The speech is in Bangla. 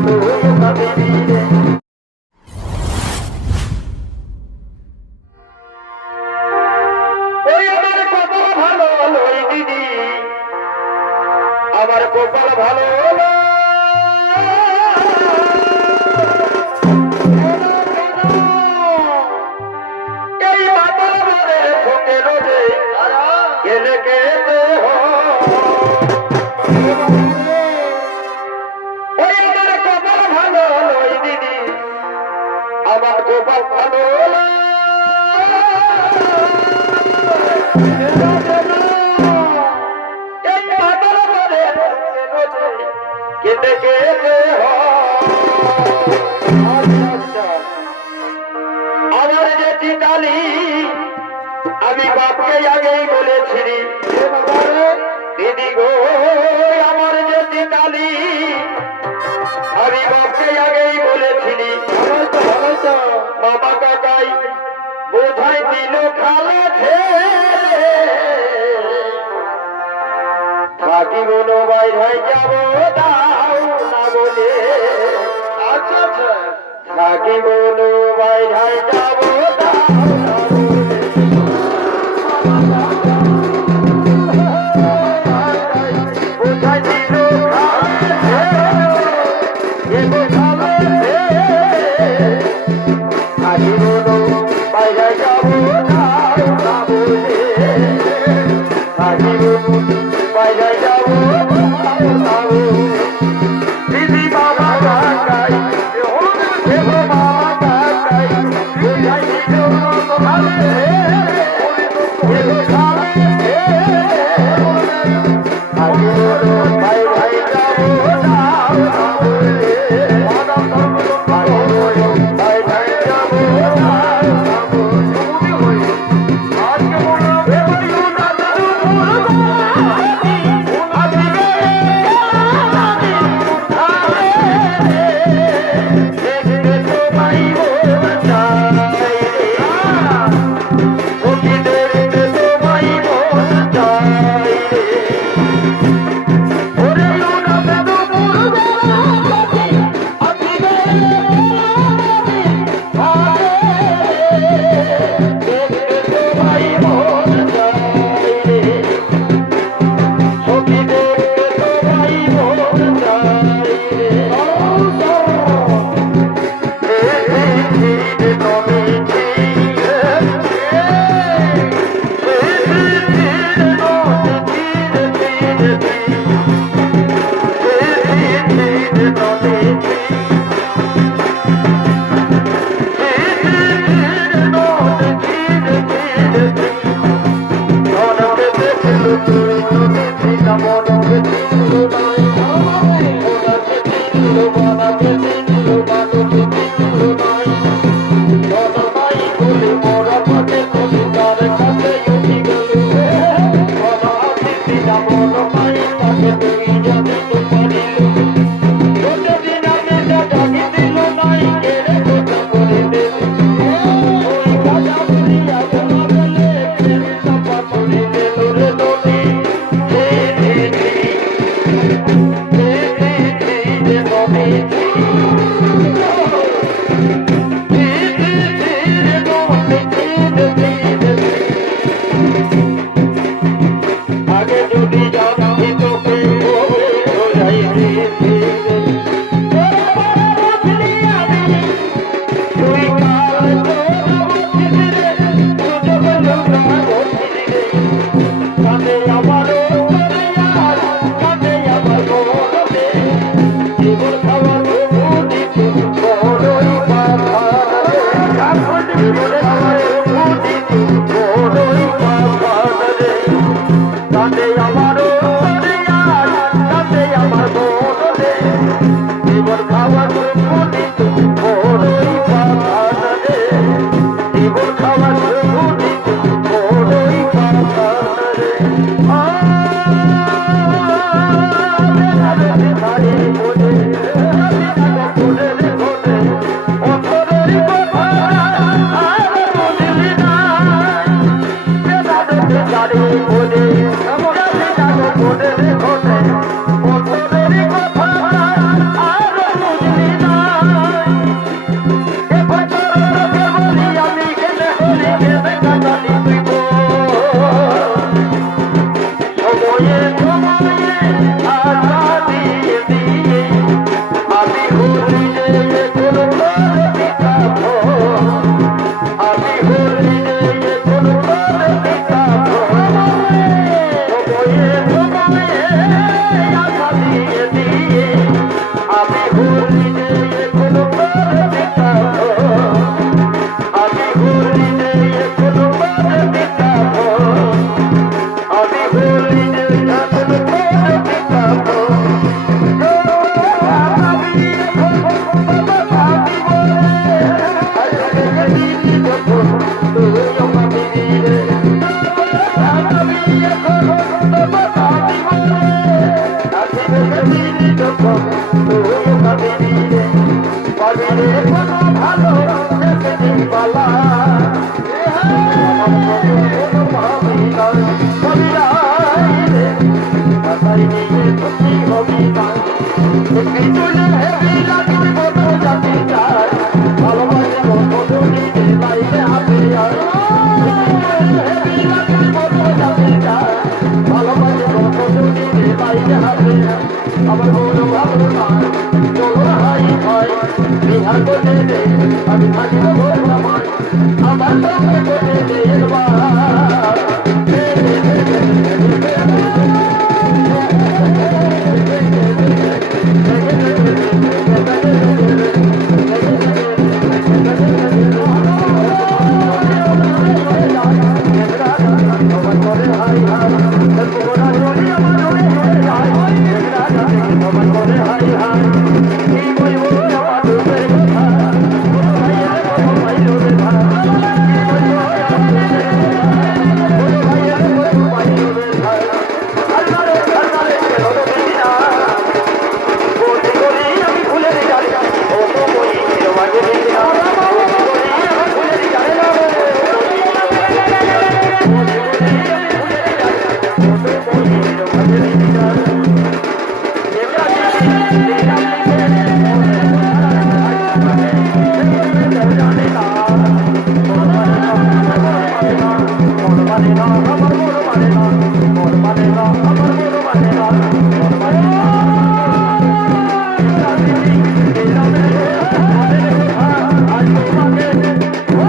Oh, তোমাকে আগেই বলেছি দিদি গো আমার যদি কালি আমি বাপকে আগেই বাবা কাকাই বোধহয় দিল খালা থাকি যাব দাও বলে। থাকি যাব Yeah. I'm going to